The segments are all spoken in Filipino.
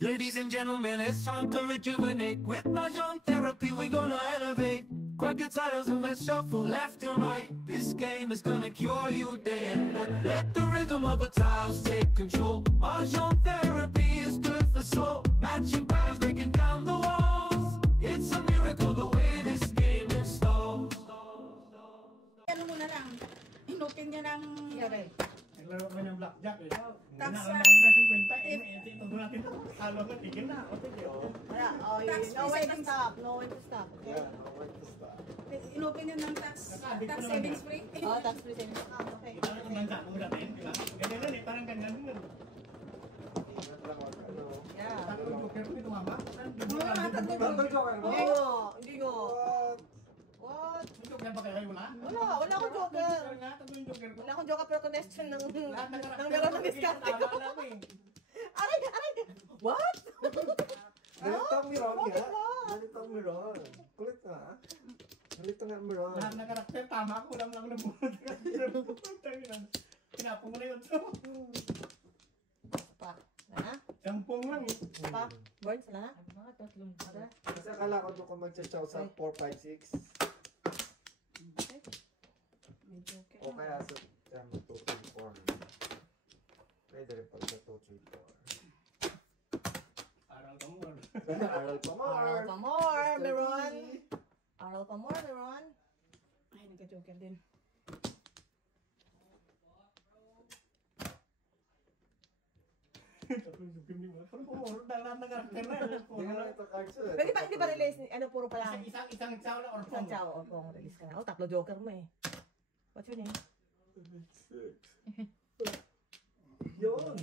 Ladies and gentlemen, it's time to rejuvenate. With Mahjong therapy, we're gonna elevate. Grab your titles and let's shuffle left and right. This game is gonna cure you day and night. Let the rhythm of the tiles take control. Mahjong therapy is good for soul. Matching patterns, breaking down the walls. It's a miracle the way this game installs. Ano mo na lang, inutin niya ng... Naglaro kami ng blackjack eh. Tax Nakalala ko na 50 eh. Ito natin ito. Halo ka, tigil na. O sige. Yeah, oh, you know when to stop. Know when to stop. Okay? Yeah, know when to stop. Inutin niya ng tax savings free. Oh, tax free savings account. Okay. Ito na itong bansa mo natin, di ba? Ganyan lang eh, parang ganyan din. Ingat lang wag ano. Yeah. Tatlong joker ko ito mama. Tatlong joker mo? Hindi ko. Hindi ko. What? What? May joker ba kayo wala? Wala akong joker. Tatlong joker ko. Wala akong joker pero connection ng Lahat ng karakter meron ng discount ko. tama lang eh. Aray! Aray! What? Ganitong Miron Bakit nga. ba? Ganitong Miron. Kulit nga. Ganito nga Miron. Lahat ng karakter tama ako lang lang nabunod. Pinapong mo na yun. Pa. Na? Sampung lang eh. Pa. Burns na? Mga tatlong. Kasi akala ko doon ko magsasaw sa 4, 5, 6. May joker. O kaya sa 2, 3, 4. Pwede rin pag sa 2, 3, 4. Aral ka mo. Aral pa more. Aral pa more, Meron. Aral pa more, Meron. Ay, nagka-joker din. Tatlong joker ni mo. Pero pumuro na lahat ng karakter na. Hindi nga lang ito cards yun. Pero di ba release? Ano, puro pa lang? Isang chow na or Isang chow. O, kung release ka na. Oh, tatlo joker mo eh. What's your name? 6. Yun.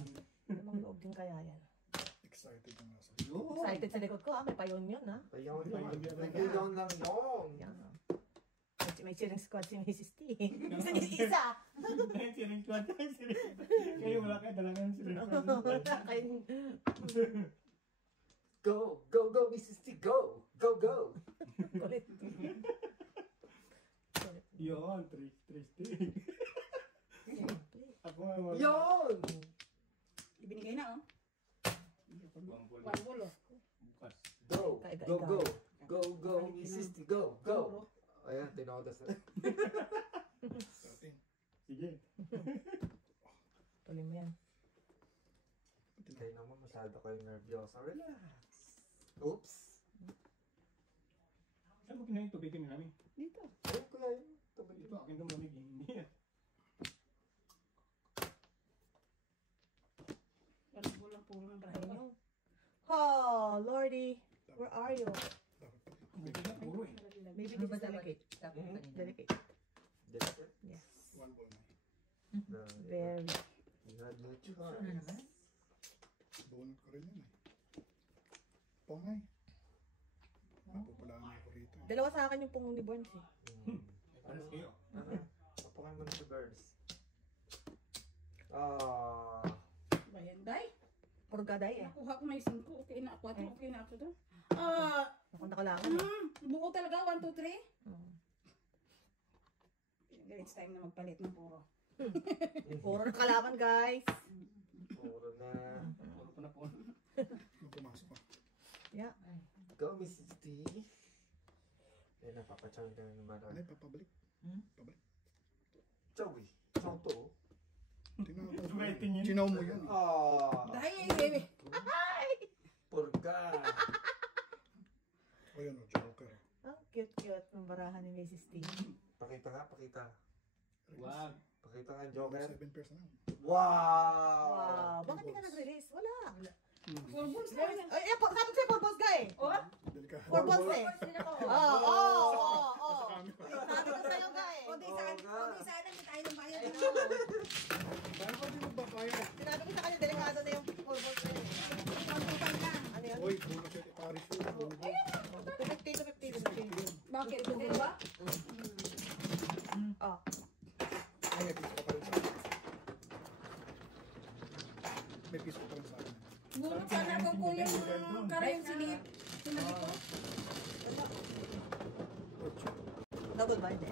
Namang loob din kaya yan. Excited na nga sa Excited sa likod ko ah. May payon yun ah. Ayaw yun. Nag-iyon lang yun. Yan. May cheering squad si Mrs. T. Isa. Siring squad. Kayo wala kayo dalangan sila. Go, go, go, Mrs. T, go, go, go. Kulit. Yun, Tristy. Ako nga wala. Yun! Ibinigay na, oh. One ball, oh. Bukas. Go, go, go, go, go, Mrs. T, go, go. Ayan, tinodas na. Sige. Tuloy mo yan. Kayo naman masyado kayo nervyosa. Relax. Oops. Saan mo kinahin tubig kami namin? Dito. Ayun ko yan. Tubig Ito, akin itong lamig. Hindi yan. One ball lang puro ng brahe niyo. Oh, Lordy. Where are you? Lamig na puro eh. Maybe this is delicate. Delicate. Delicate. Yes. one ball na. Very. You had no choice. Bunod ko rin yun eh. Pongay. Napupulaan ako rito. Dalawa sa akin yung pong ni Burns eh. Paras kayo. Papungan mo na si Burns. Bayan, day. Purgaday eh. Nakuha ko may 5. Okay na ako. Okay na ako to. Nakunta ko lang. Buo talaga. 1, 2, 3. Mm. It's time na magpalit ng puro. Puro na kalaban guys. Puro na. Puro pa na po. Nung pumasok ko. Yeah. Go, Mrs. T. Eh, napapachang ka na naman. Ano yung papabalik? Pabalik. Joey. Chow to. Tingnan mo. Rating yun. Chinaw mo yun. Dahil, baby. Purga. O yun o, joker. Ang cute-cute ng barahan ni Mrs. T. Pakita nga, pakita. Wag. Pakita nga, Joker. 7 pairs na. Wow! Wow. Bakit di ka nag-release? Wala. 4 balls na yan. Ay, sabi ko sa'yo, 4 balls ka eh. Oh? Delikado. 4 balls eh. Oo. Sabi ko sa'yo ka eh. Kundi sana hindi tayo ng bayan. Paano ka di magbabayad? Sinabi ko sa kanya, delikado na yung 4 balls na eh. Ano yun? Uy, bonus yun. Paris yun. 250 to 50. Bakit? Ito ba? Oh. Ay, may piso ka pa rin sa akin. May piso ka pa rin sa akin. Bunot sana kung yung karayong sinip. Sinabi ko. Double ba? Hindi.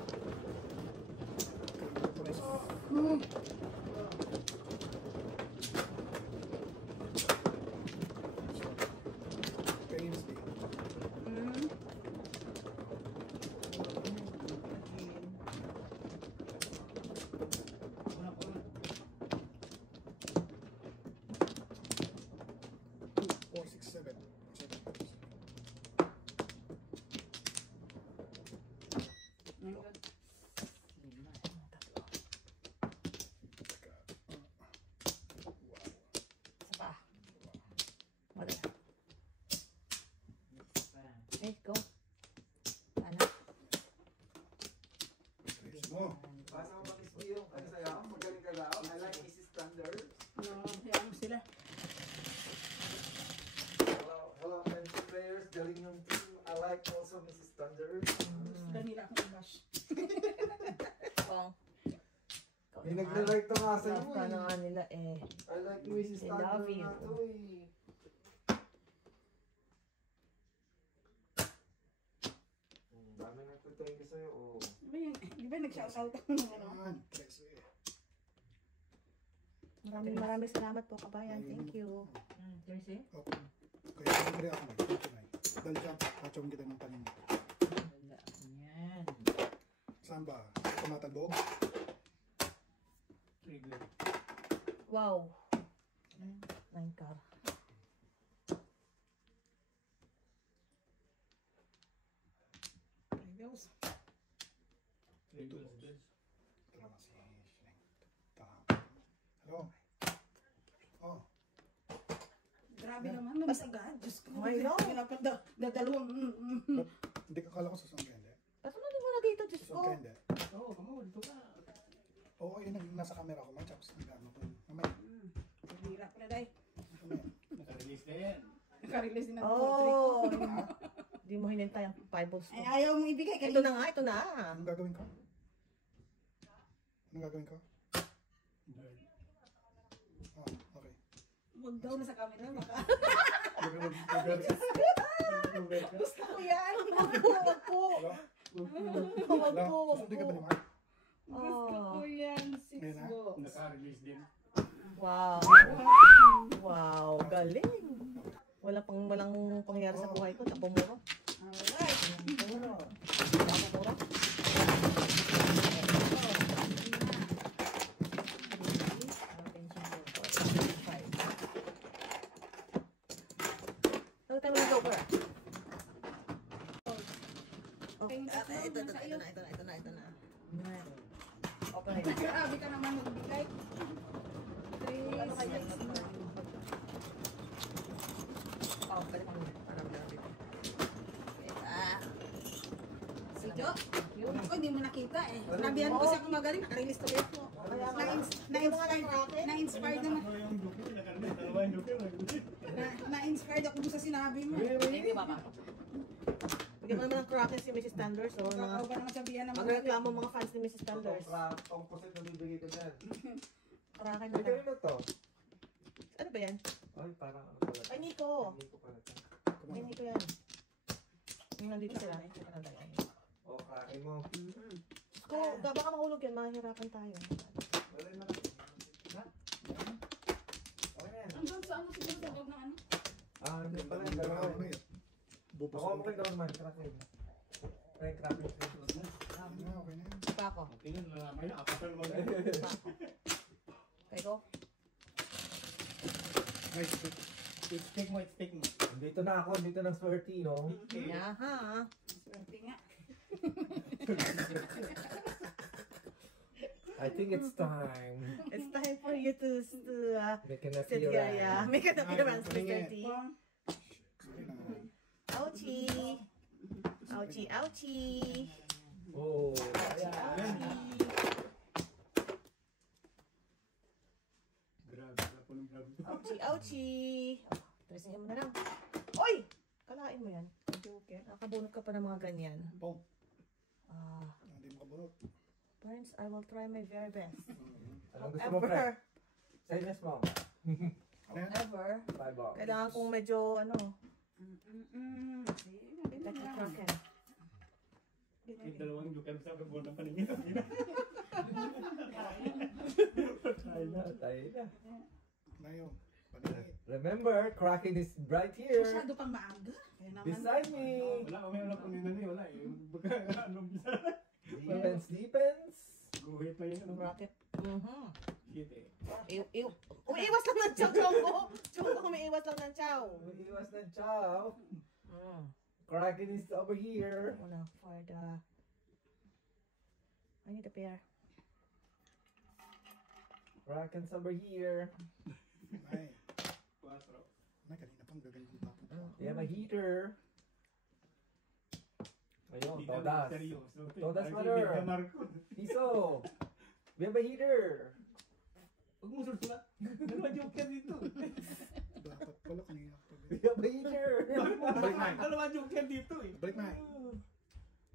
Mother. Kanila akong bash. Pong. May nagre-like to nga sa Love ka na nga nila eh. I like Mrs. They Thunder love you. nga to eh. Dami nagtutuin ka sa'yo, oh. Di ba nag-shout-out ako ng ano? Yan, kasi. Maraming salamat po kabayan. Thank you. Jersey? Okay. Kaya libre ako may. Tunay. Dahil dyan, kachong kita ng tanim. Wala. Yan. Saan ba? Tumatagbo? Trigger. Wow. 9 car. Ayos. Trigger this. Tama si Shneng. Hello? Oh, Grabe naman, lumasagad. Diyos ko. I know. Dapat dadalawang. hindi ka kala ko susong kende. Pasunodin mo na dito, Diyos ko. Susong kende. Oo, kamo, dito ka. Oo, yun ang nasa camera ko man. Tapos nag-ano ko. Mamaya. Hirap na dahil. Mamaya. Naka-release na yan. Nakarelease din ang Oh. Hindi mo hinintay ang Bibles ko. Ay, ayaw mong ibigay. Ito na nga, ito na. Anong gagawin ko? Anong gagawin ko? Ah, okay. Huwag daw na sa camera. Baka. Trigger. Gusto ko yan. Wag po, wag po. Wag Wala, po, wag susundin ka po. ba ni Mark? Gusto ko yan. Six Ayan na. go. Naka-release din. Wow. Wow, galing. Walang pangyayari sa buhay ko. Napumuro. Alright. Napumuro. Napumuro. Ano tayo mga joker? Ito na. Okay. Grabe ka naman magbigay. 3, Ano kaya 6, ito? Oh, pwede kang parang dito. Sige. Ako, hindi mo nakita eh. Sabihan ko siya kung magaling. Nakarelease to ako. Na-inspired naman. Ano yung duki? Naka-release. Dalawa yung duki. Na-inspired ako dun sa sinabi mo. Hindi ba ba? Bigyan mo naman ng crackers si Mrs. Thunders. So, Ikaw ba naman sabihan naman? magreklamo mga fans ni Mrs. Thunders. Tong kusit na bibigay ko dyan. Cracker na May lang. kanino to? Ano ba yan? Ay, parang ano pala. Ay, Nico. Nico pala to. Ay, Nico yan. Yung nandito sila. O, kain mo. Ko, baka mahulog yan. Mahihirapan tayo. Wala na. Ha? Okay na yan. Andun sa ano siguro sa loob ng ano? Ah, hindi pala yung dalawa. Ano yun? Bubos Ako mo kayo naman, cracking. Ay, cracking. Ah, okay na yun. Pa ako. Tingnan na naman yun. Apat na naman. Pa ako. Okay ko? Nice. Stick mo, stick mo. Dito na ako, dito ng swerte, no? Yaha. Swerte nga. I think it's time. It's time for you to Make an sit here. Yeah. appearance. Make an appearance, Ay, Mr. T. Sorry na. Ouchie. Ouchie, ouchie. Oh, Ouchie, ayan. ouchie. Grabe. Wala po ng grabe. Ouchie, ouchie. Dressing mo na lang. Oy! Kalain mo yan. Joke. Nakabunot ka pa ng mga ganyan. Pong. Ah, Hindi mo kabulot. friends, I will try my very best. Anong gusto mo, pre? Say yes mo. However, 5 bucks. kailangan kong medyo, ano, Ganyan like a lang. kraken. Yung dalawang joker sa buwan ng paningin. Tayo na, tayo na. Na yun. Paningit. Remember, Kraken is right here. Masyado pang maaga. Kaya naman. Beside me. Wala, mamaya wala po nila niya. Wala eh. Baka anong bisa. Depends. Guhit pa yun. Anong Rocket. shit eh. Umiiwas lang ng chow, Chongko. Chongko, umiiwas lang ng chow. Umiiwas ng chow. Kraken is over here. Wala, for the... I need a pair. Kraken's over here. Ay. 4. Ay, kanina pang gaganyan kong tapon. We have a heater. Ayun, Di na todas. seryoso. Todas, Ay, mother. hindi ka, Marco. Piso. We have a heater. Huwag mo susulat. Dalawa joker dito. Dapat pala kanina pa. We have a heater. Balik na. Dalawa joker dito eh. Balik na.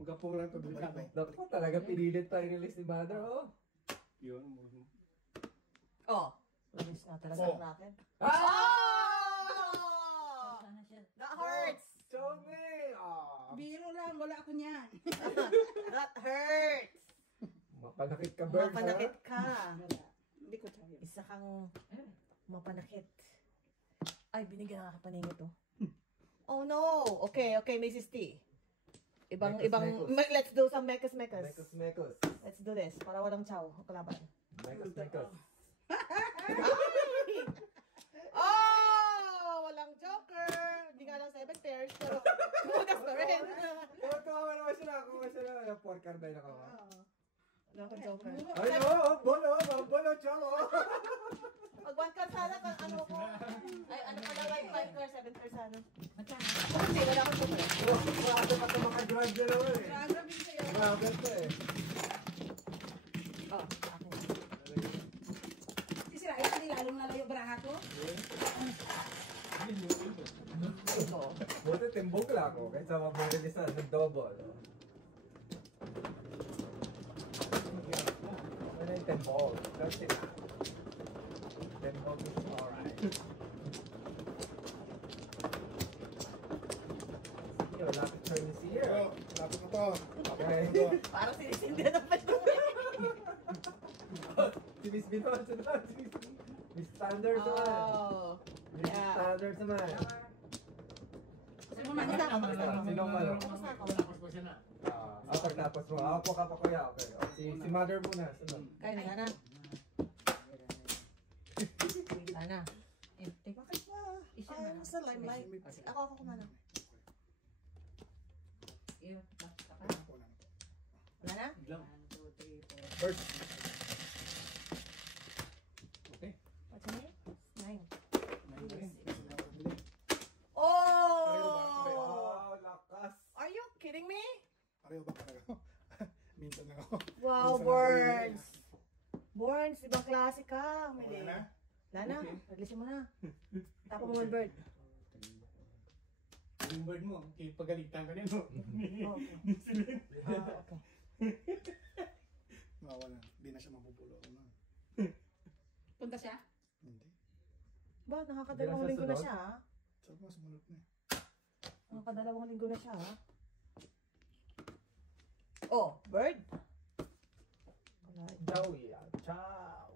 Magkapong lang ito. Balik, balik. Naku, talaga pinilit pa i-release ni Mother, oh. Yun. Oh. Release na talaga Oh. natin. Ah! Sana siya. That hurts! Chome! Ah! Biro lang, wala ako niyan. That hurts! Mapanakit ka, Bird, Mapanakit ka. Hindi ko tayo. Isa kang mapanakit. Ay, binigyan na kapaningit to. Oh no! Okay, Mrs. T. Mekos. Let's do some mekos. Mekos. Let's do this, para walang chow, kalaban. Mekos. Oh! Walang joker! Hindi nga lang 7 pairs, pero bukas pa rin. Kawa naman sila. Pork carbay na kawa. Wala akong joker. Ay, oh, bolo, chamo. Pag 1 card sana, pag ano ko, ay ano pala, like 5 card, 7 card sana. Magkano? Hindi, wala akong joker. Grabe pa ito mga drug na naman eh. Grabe sa'yo. Grabe ito eh. Oh, akin. Sisirain ka lalong nalayo braha ko. Ito. Buti timbog lang ako. Kahit sa mabilis na, nag-double. Ano yung timbog? That's it. Timbog is alright. Sige, wala ka turn this year. Oh, lapit na to. Okay. Parang sinisindihan ng pwede. Si Miss Binon, sunod. Miss Standards naman. Oh. Miss Yeah. Standards naman. Sino man Kamusta yan? ka? Sino ka? Kamusta ka? Tapos pa siya na. Pagtapos mo. Ako ka pa kuya. Okay. Si Mother muna. Sunod. Kaya na. Sana. Empty. Bakit ba? Isa Ay, na. sa limelight. Ako kumana. Iyo, tapos ka pa. Wala na to. Wala na? 1, 2, 3, 4. First. Okay. What's your name? 9. Pareho Oh! Wow, lakas. Are you kidding me? ba pareho? Minsan na ako. Wow, Minsan Burns! Burns, ibang klase ka. Wala na? Nana, naglisin mo na. Tapo mo man, Bird. Yung bird mo, pagalitan ka niya, no? Oh, okay. Okay. Mawala. Hindi na siya mapupulo. Ano? Punta siya? Hindi. Ba, nakakadalawang linggo na siya, ha? Sabi mo, sumunod na eh. Nakakadalawang linggo na siya, ha? Oh, Bird? Wala. Ciao, yeah. Ciao.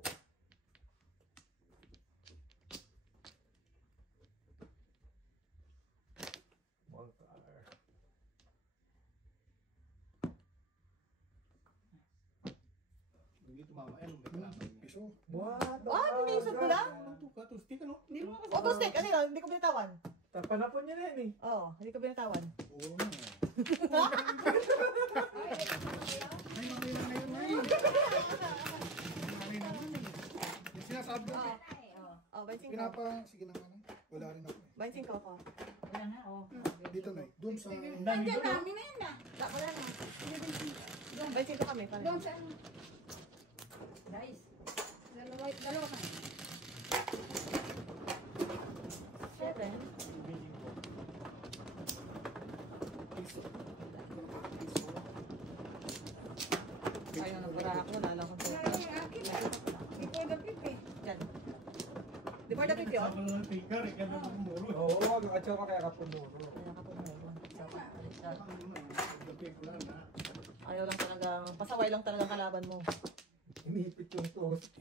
Monster. Hindi tumama. Ano, may kalaban niya. Piso. What? Ah, tinisod ko lang? Tuka, tustik, ano? Hindi mo ako Oh, Tustik, kasi hindi ko binitawan. Tapanapon niya na yun eh. Oo, hindi ko binitawan. Oo nga. Ay, mamay na ngayon, ay. Mamay naman eh. Yung sinasabi ko, Oh, bensin ko. sige na nga na. Wala rin ako eh. Bensin ko ako. Wala na, oh. Dito na eh. Doon sa... Nandiyan namin na yun na. Wala na. Bensin ko kami. Doon sa Guys, dalawa ka. 7. Ayaw ng baraha ko. Wala lang akong Wala total. yung akin. Before the trip eh. Yan. Di ba dapat yun? Kasama lang ng tikar, eh, kaya muro. Oo, nakatsaw ka kaya kapumuro. Ay, nakapagmay ko. Pagdating ko lang na. Ayaw lang talagang, pasaway lang talagang kalaban mo. Inipit yung toast.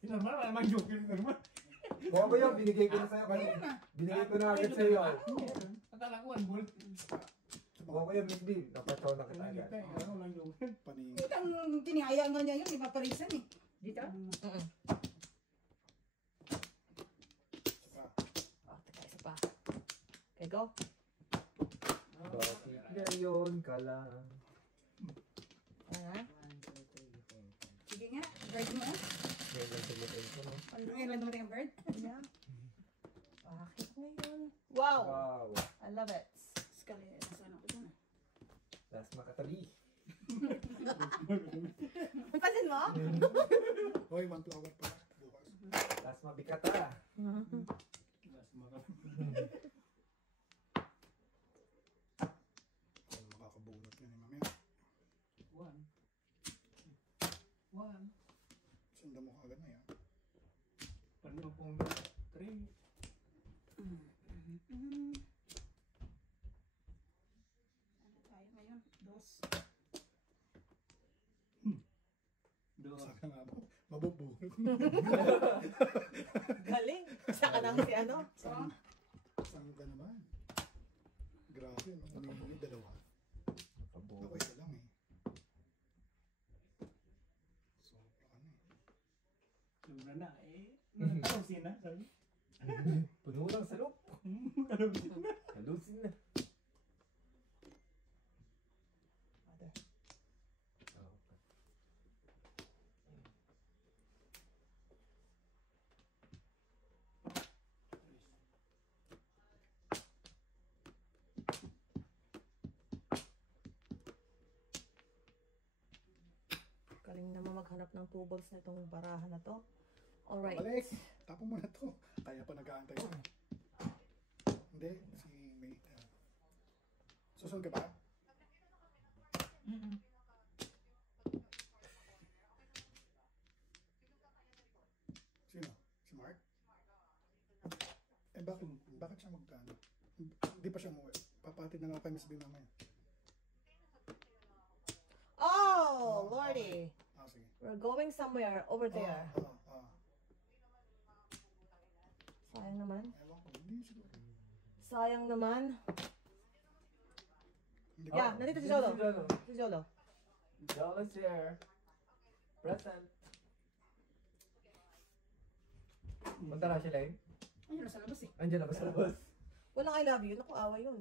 Normal, wala namang joker, normal. Bawa ko yun, binigay ko na sa'yo kanina. Binigay ko na agad sa'yo. Akala ko, 1 volt. Bawa ko yun, Miss B. Napatsaw na kita Wala agad. kita, eh. Ano lang joker. Paningin. Itang tinihaya nga niya yun, di ba parisan eh. dito? Oh, teka, isa pa. Okay, go. Bakit ngayon ka lang? Ayan. 1, 2, 3, 4. Sige nga, bird mo. Ngayon tumutin ko, no? Ano ngayon dumating ang bird? Ayan. Bakit ngayon? Wow! Wow. I love it. Skali, nasaan ako dun? That's makatabi. Pansin mo? Hoy, 1 flower pa. Bukas. That's mabikata. Mas maka- Ano makakabunot yan eh, mamaya. Tapos, Saka nga mo, mabubuo. Galing. Saka nang si ano. Saan ka naman? Grabe, umihingi dalawa. Ako isa lang eh. Sobra ka na eh. Sobra na eh. Talusin na, sabi. Puno ng salop. Talusin na. Halusin na. Mother. Galing naman maghanap ng two balls na itong barahan na to. Alright. Balik! Tapo mo na to. Kaya pa nag-aantay ko. Hindi, si May. Susunod ka ba? Sino? Si Mark? Eh bakit siya magkano? Hindi pa siya umuwi. Papatid na lang ako kay Miss B mamaya. Oh, Lordy. Ah, sige. We're going somewhere over there. Sayang naman. Ewan ko, hindi siguro. Sayang naman. Hindi Yeah, nandito si Jolo. Si Jolo. Jolo's here. Present. Punta na siya lang. ayun na sa labas eh. Andiyan na ba sa labas? Walang I love you. Naku, away yun.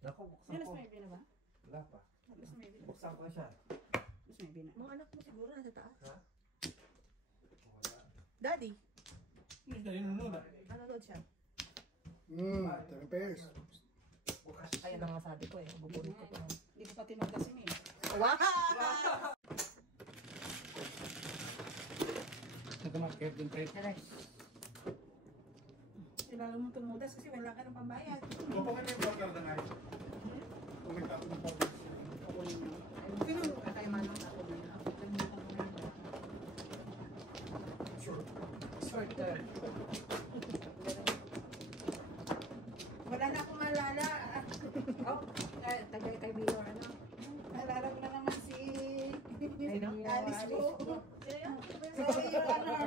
Naku, buksan Yan, ko. mas may bina ba? Wala pa. Mas may bina. Buksan ko siya. Mas may bina. Mga anak mo siguro nasa taas. Ha? Wala. Daddy, Hindi tayo nunod ah. nanonood siya. 7 pairs. Ayun na nga sabi ko eh. Bubulong ko to. Hindi ko pa tinugasin eh. Wow! Nagka-market din tayo. Lalo mo tumudas kasi wala ka ng pambayad. Opo ka na yung burger na ngayon. Kung may tapo ng burger. Sino kakay manong ako na yun? Kalimutan ko na yun. Sure. Short term. Wala na akong maalala. Oh, tagal kay Mayor, ano? Naalala ko na naman si Ayun. Alice ko. Sorry, Your Honor.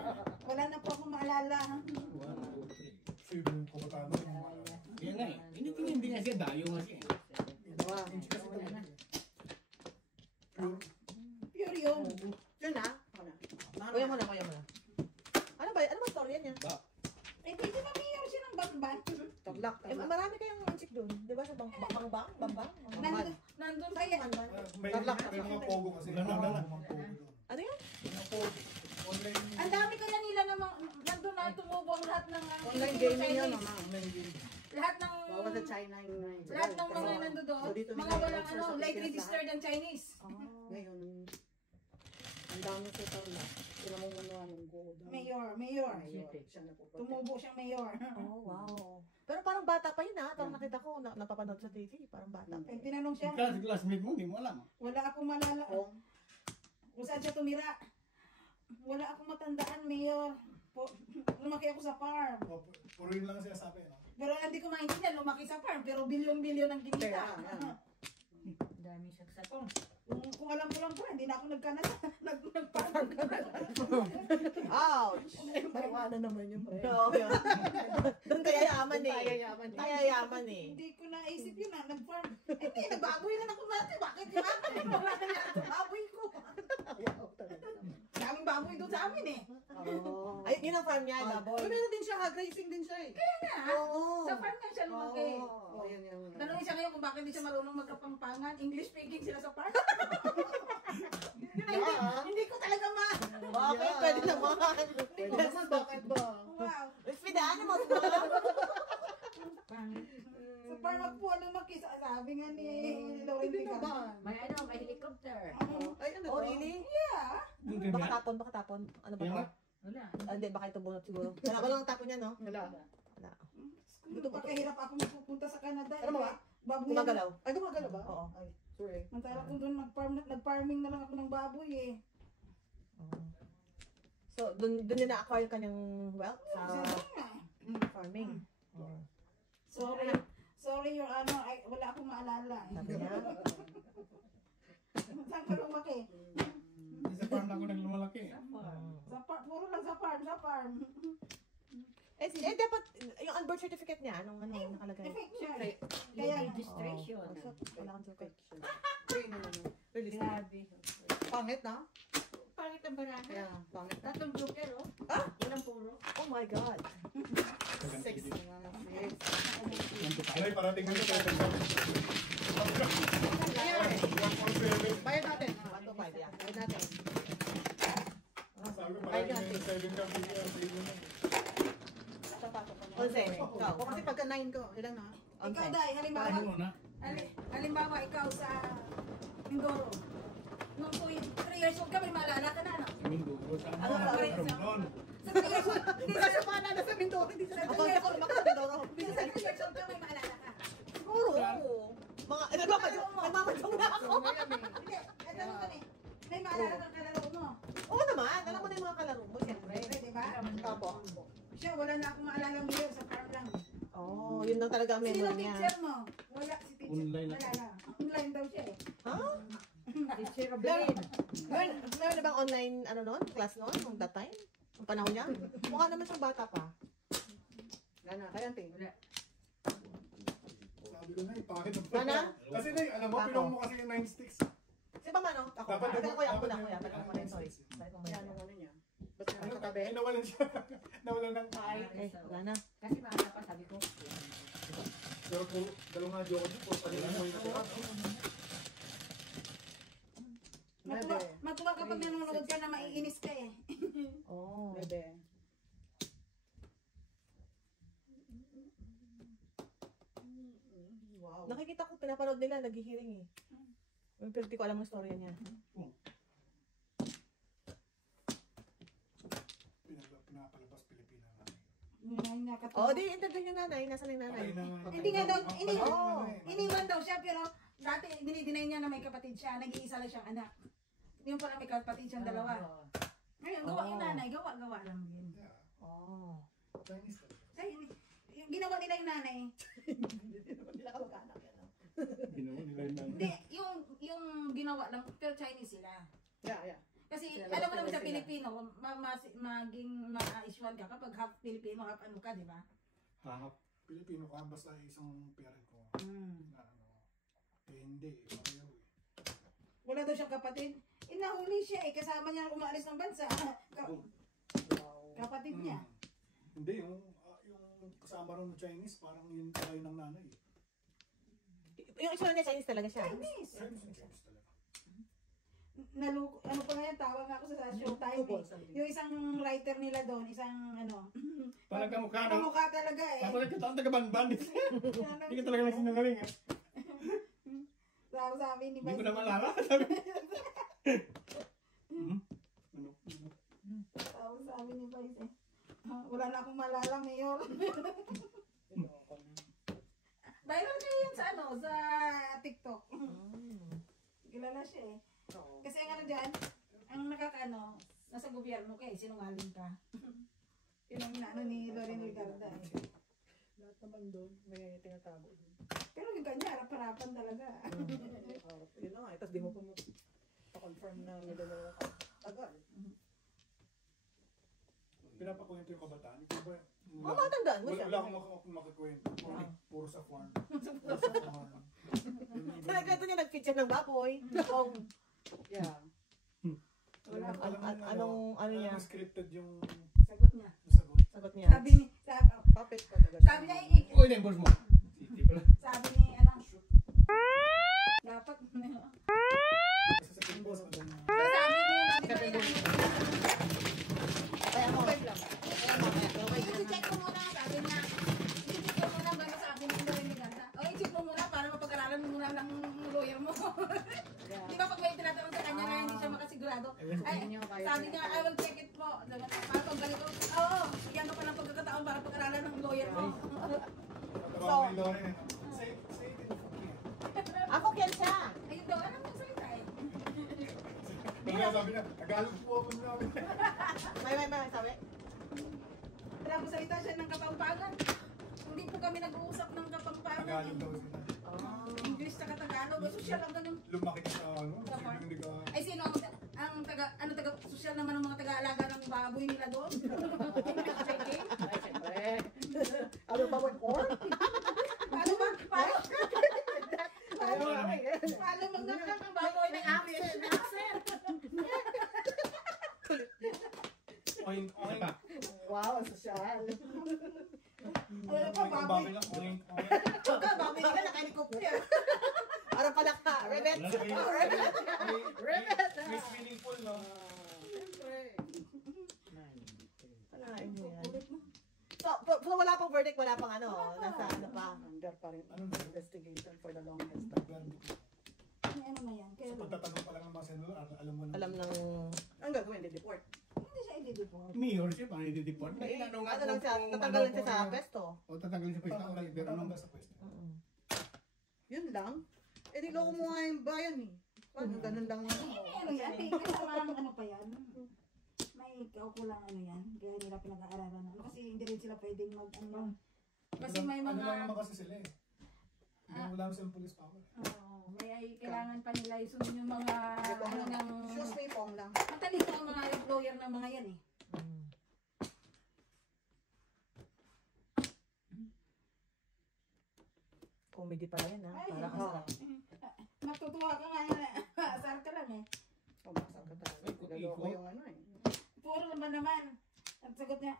Wala na po akong maalala. 1, 2, 3. Sino yung kumatano? Yan nga eh. Hindi nga siya dayo nga siya. Inch kasi ito. Pure. Pure yun. Yun na. Kuya mo na, kuya mo na. Ano ba story niya? Eh, pwede ba mayor siya ng bangban? Taglak. Eh, marami kayong chick doon. Di ba sa bang-bang? Nandun kaya. May mga pogo kasi. Mga pogo doon. Ano yan? Mga pogo. Online. Ang dami kaya nila namang nandun na tumubo ang lahat ng Online gaming yan, mama. lahat ng Bawa sa China yung lahat ng mga nandun doon. So, dito Mga nila walang i-register ano, sa late Pilipinas registered ang Chinese. Ngayon, ang dami sa tarla. Sila mong manuwa ng gold. Mayor. Siya na po. Tumubo siyang mayor. Oh, wow. Pero parang bata pa yun ha. Parang nakita ko, napapanood sa TV. Parang bata pa. Eh, tinanong siya, Classmate mo, hindi mo alam. wala akong malala. Kung saan siya tumira. Wala akong matandaan, mayor. Lumaki ako sa farm. Puro yun lang siya sabi, no? Pero hindi ko maintindihan, lumaki sa farm. Pero bilyon-bilyon ang kinita. Dami saksatong. Kung alam ko lang po, hindi na ako nag-Canada. Nag-farm Canada. Ouch! Mariwana naman yung pre. Oo, yun. Doon kaya yaman eh. Kaya yaman eh. Hindi ko naisip yun na, nag-farm. Hindi, nagbaboy na ako natin. Bakit yung akin? Wala na yan sa baboy ko. Daming baboy doon sa amin eh. Ay, yun ang farm niya, baboy. Meron din siya, grazing din siya eh. Kaya nga, Oo. sa farm nga siya lumaki. Oh, yan yung... Tanongin siya ngayon kung bakit hindi siya marunong magkapampangan. English speaking sila sa farm. Hindi ko talaga Bakit? Pwede naman. Pwede naman, bakit ba? Wow. Let's feed the animals, bro. Sa farm ako po lumaki. Sabi nga ni Lauren Pican. May ano, may helicopter. Ay, ano oh, really? Yeah. Baka tapon. Ano ba to? Wala. Hindi, baka ito bunot siguro. Walang tapon yan, no? Wala. Wala. Dito pa kahirap ako magpupunta sa Canada. Ano ba? Baboy. Gumagalaw. Ay, gumagala ba? Oo. Ay, sorry. Mantala kung doon nag-farming na lang ako ng baboy eh. So, doon din na-acquire kanyang wealth sa Kasi doon nga. farming. So, sorry, your honor, ay, wala akong maalala. Sabi niya. Saan ka lumaki? Sa farm ako nang lumalaki. Sa farm, puro lang sa farm. Dapat, yung birth certificate niya, anong nakalagay? Effect siya. Kaya, Registration. Wala kang joke. Grabe. Pangit na? Pangit ang banana. Kaya, pangit na. Tatlong joker, oh. Ah? Ilang puro. Oh my God. Sex na nga. Sex. Alay, parating mo ito. Bayad natin. 1 to 5, yeah. Bayad natin. Sabi ko, parating mo yung 7 ka. Onse, ikaw. O kasi pagka 9 ko, ilan na? ikaw dahil, Paano mo na? halimbawa ikaw sa Mindoro. Nung 3 years old ka, may maalala ka na, no? Sa Mindoro. Sa Ano ba? Romdon. Sa 3 years old, hindi sa Mana na sa Mindoro, hindi sa Ako, ako, makapindoro. hindi sa 3 years old ka, may maalala ka. Siguro. Mga, nagmamadong na ako. Hindi, tanong ko eh. May maalala kang kalaro mo. Oo naman, alam mo na yung mga kalaro mo, siyempre. Di ba? Tapo. Siya, wala na akong maalala mayor sa farm lang. Oh, yun lang talaga ang Sino memory niya. teacher mo? Wala si teacher. Online na. Wala na. Online daw siya eh. Ha? Teacher of Meron na bang online, class noon, nung that time? Ang panahon niya? Mukha naman siyang bata pa. Gana, kaya ting. Sabi ko na, pangit ang Mana? Kasi na, alam mo, Ako. pinong mo kasi yung 9 sticks. Si ba man, Ako. Dapat Balik ko yan, dapat kuya. Balik ko rin, sorry. yung- Balik ko Kaya muna. ano niya? Ba't siya nakatabi? Ay, nawalan siya. Nawalan ng Okay, wala na. Kasi maaga pa, sabi ko. Pero po, dalawang nga joke po, pagkain mo yung natira. Matuwa kapag nanonood ka na maiinis ka eh. Oh. Bebe. Wow. Nakikita ko, pinapanood nila, naghihiring eh. Pero di ko alam ang storya niya. Pinapalabas Pilipina na. Oh, di interview yung nanay. Nasaan yung nanay? Hindi nga daw, Oh. iniwan daw siya pero dati dinideny niya na may kapatid siya, nag-iisa lang siyang anak. Yung pala may kapatid siyang dalawa. Ngayon, gawa yung nanay, gawa lang yun. Oh. Chinese ka. Kaya, yung ginawa nila yung nanay, Ginawa nila yung hindi, yung ginawa lang, pero Chinese sila. Yeah. Kasi Sila alam mo naman sila sa sila. Pilipino, maging ma-iswan ka kapag half Pilipino, half ano ka, di ba? Hahap. Pilipino ka, basta isang parent ko. Na ano. Eh, hindi. Pareho eh. Wala daw siyang kapatid. Nahuli siya eh, kasama niya umaalis ng bansa. Kapatid niya. Hindi, yung kasama rin ng Chinese, parang yun tayo ng nanay. Yung isura niya, Chinese talaga siya. Chinese. Chinese talaga. Ano pa nga yan, tawag nga ako sa Showtime eh. Yung isang writer nila doon, isang ano. Talaga mukha na. Kamukha talaga eh. Tapos kita ang taga-banban. Hindi ka talaga lang sinungaling. Sabi ni Hindi ko Vice. na malala. Sabi. Sabi ni Vice eh. Wala na akong malala, Mayor. Viral kayo yan sa ano, sa TikTok. Kilala siya eh. Kasi ang ano dyan, ang nakakaano, nasa gobyerno ka eh, sinungaling ka. Yun ang inaano ni Loren Ricarda eh. Lahat naman doon, may tinatago doon. Pero yung kanya, harap-harapan talaga. Yun na nga, tapos di mo pa-confirm na nilalawa ka. Tagal. Pinapakwento yung kabataan. Ikaw ba? Oh, matandaan mo siya. Wala akong makakwento. Puro sa farm. Puro sa farm. Talaga ito niya nag-feature ng baboy. Yeah. Anong niya? Scripted yung Sagot niya. sagot. Sagot niya. Sabi ni, Puppet pa talaga. sabi niya, Uy, na-impulse mo. Hindi pala. sabi ni, ano, dapat, Kasi sa Pilipinas, sabi ni, Kaya mo. i-check mo muna, sabi niya, i-check mo muna bago sabi ni Loren Ricarda. O, i-check mo muna para mapag-aralan mo muna ng lawyer mo. Di ba pag may tinatanong sa kanya na hindi siya makasigurado? Ay, sabi niya, I will check it po. Para pagbalik ko, oo, yan ka pa ng pagkakataon para pag-aralan ng lawyer mo. Tawag mo yung Loren eh. Say it in Filipino. Ako, Kelsha. Ayun daw, anong magsalita eh? Kaya sabi niya, Tagalog po ako namin. May, sabi. Wala magsalita siya ng Kapampangan. Hindi po kami nag-uusap ng Kapampangan. Tagalog daw sila. English sa Tagalog. Social lang ganun. Lumaki ka sa ano, Sa farm. hindi ka... Ay, sino ang taga social naman ng mga taga-alaga ng baboy nila doon? Hindi naka-checking? Ay, siyempre. Ano ba, wait for? Paano ba? Paano? Ayaw nga, eh. Paano magdagdag ng baboy ng accent? Oink, oink. Wow, ang sosyal. Ano pa, baboy? lang, oink, oink. Baboy nila, naka-helicopter. Parang pala ka. Rebet. May swimming pool, no? Siyempre. Alain mo yan. So wala pang verdict, wala pang ano. Nasa ano pa. Under pa rin ang investigation for the longest time. Nagverdict. Ano na yan? Kaya Sa pagtatanong pa lang ng mga senador, alam mo na. Alam ng... Ang gagawin, di-deport. hindi siya i-deport. Mayor siya, paano i-deport? Ano lang siya, tatanggalin siya sa pesto. O tatanggalin siya sa pwesto. Pero ano sa pwesto? Yun lang. Eh, niloko mo nga yung bayan eh. Paano ganun lang? Ano yan? May kasama ano pa yan? May kaukulang ano yan? Kaya nila pinag-aaralan. Ano kasi hindi rin sila pwedeng mag-ano. Kasi may Ano mga... lang naman kasi sila eh. Wala mo silang police power. may kailangan pa nila isunod yung mga ano ng... Shoes may pong lang. Matalino ang mga lawyer ng mga yan eh. Comedy pala yan, ha? Parang asarap. Matutuwa ka nga yan. Asar ka lang eh. O, masang ka talaga. Niloko yung ano eh. Puro naman. Ang sagot niya,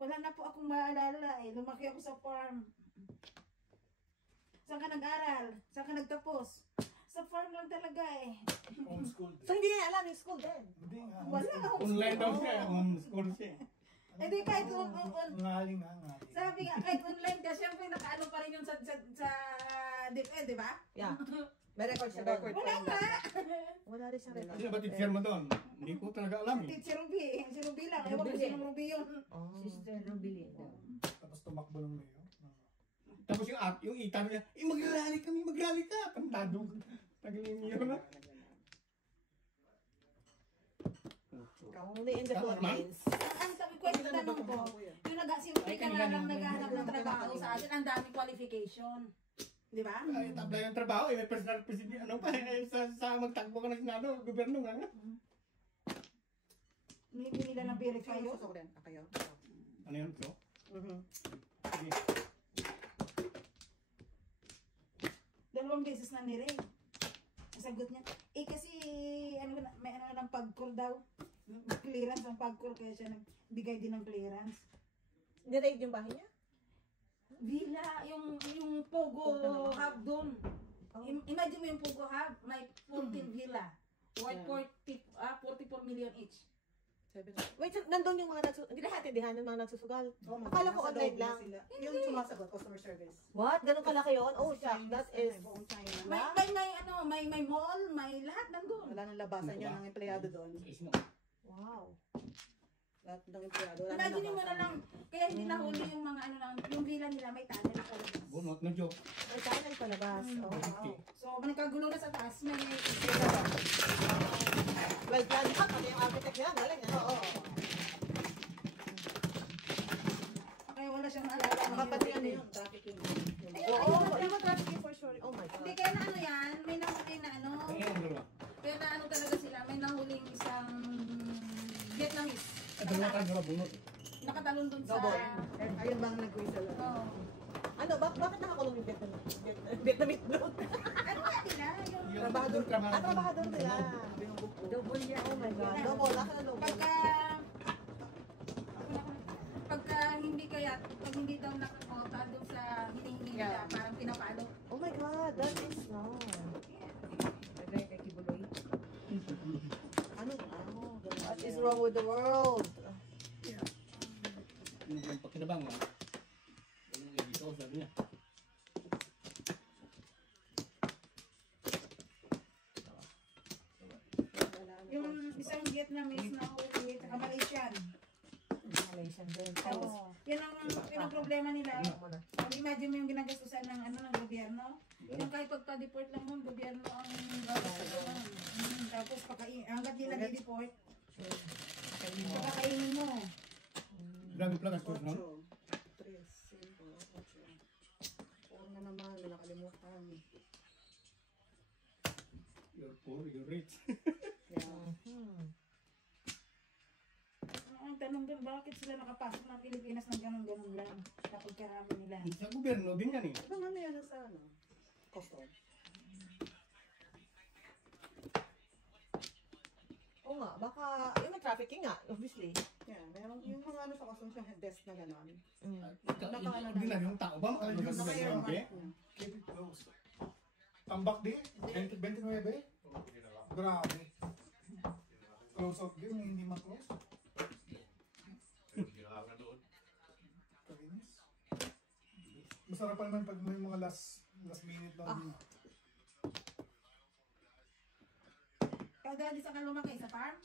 wala na po akong maalala eh. Lumaki ako sa farm. Saan ka nag-aral? Saan ka nagtapos? Sa farm lang talaga eh. Homeschool. So hindi niya alam yung school din. Hindi nga. Wala na akong Online daw siya, homeschool siya. Eh di kahit Ngaling nga nga. sabi nga, kahit online ka, syempre nakaano pa rin yun sa DepEd, di ba? Yeah. May record siya doon. Wala nga. Wala rin siya record. Sino ba teacher mo doon? Hindi ko talaga alam eh. Si Ruby, si Ruby lang. Ewan ko sino Ruby yun. Sister Ruby. Tapos tumakbo ng mayor. Tapos yung itan niya, magrally ka, pantado. Tagalin niyo na. Only in the Philippines. Ang question tanong ko, yung simple ka nga lang naghahanap ng trabaho sa atin, ang daming qualification. Di ba? Ay, tabla yung trabaho, eh, may personal president, ano pa, sa magtagpo ka ng Senado, gobyerno nga. Hindi nila lang verify yun. Gusto ko rin. Kayo. Ano yun, so? Sige. 2 beses na nire. Ang sagot niya, kasi may ano ng pag-call daw. Clearance ang pag-call, kaya siya nagbigay din ng clearance. Niraid yung bahay niya? Villa, yung Pogo Hub doon. Imagine mo yung Pogo Hub, may 14 villa. Worth 44 million each. Wait, so, nandun yung mga nagsusugal. Hindi lahat, hindi yung mga nagsusugal. Akala ko online lang. Yung sumasagot, customer service. What? Ganun kalaki yun? Oh, shock. That is... Buong China. May mall, may lahat nandun. Wala nang labasan yun ng empleyado doon. Wow. Lahat ng empleyado. Wala nang Imagine mo na labasan. lang, kaya hindi nahuli yung mga yung villa nila, may tunnel sa labas. Bunot na joke. May channel palabas. Oh, wow. So, nagkagulo na sa taas, may Well planned pa. Pati yung architect niya. Galing, ano? Oo. kaya wala siyang maalala. Makapati ano yun, trafficking. Oo, yung trafficking for sure. Oh my Hindi, God. kaya na ano yan, may nahuli na ano, Ayan, dalawa. kaya na ano talaga sila, may nahuling isang Vietnamese. Dalawa ka, dalawa bunot. Nakatalon dun sa... Double. Ayun bang nag-whistle? Oo. Ano, bakit nakakulong yung Vietnamese doon? Ano nga nila? Yung... Trabahador. Trabahador sila. Double yan. Oh my God. Double. Nasa na double. Pagka hindi daw nakakota doon sa hinihingi nila, parang pinapalo. Oh my God. That is wrong. Lagay kay Kibuloy. Ano? What is wrong with the world? Yung pakinabang, ha? Yung edito, sabi niya. Yung isang Vietnamese na uwi, saka Malaysian. Malaysian din. Oo. Yan ang problema nila. Imagine mo yung ginagastusan ng gobyerno. Yung kahit pagpa-deport lang nun, gobyerno ang gagastusan. Tapos hanggat nila di-deport, pakakainin mo. Grabe pala ka, no? 3, 5, 8. ko nakalimutan. You're poor, you're rich. Yeah. Ang tanong doon, bakit sila nakapasok ng Pilipinas ng ganun-ganun lang? Kapag karami nila. Sa gobyerno din yan eh. Ito nga may ano sa ano? Custom. Oo nga, baka, yung may trafficking nga, obviously. Yeah, meron yung mga ano sa custom yung desk na gano'n. Ordinaryong tao ba? Ano sa Naka-airmark hindi? na. Keep it close. Tambak din? 29? Grabe. Close up game, hindi ma-close. Kainis. Masarap pa naman pag may mga last minute lang. Kada di sa ka lumaki sa farm?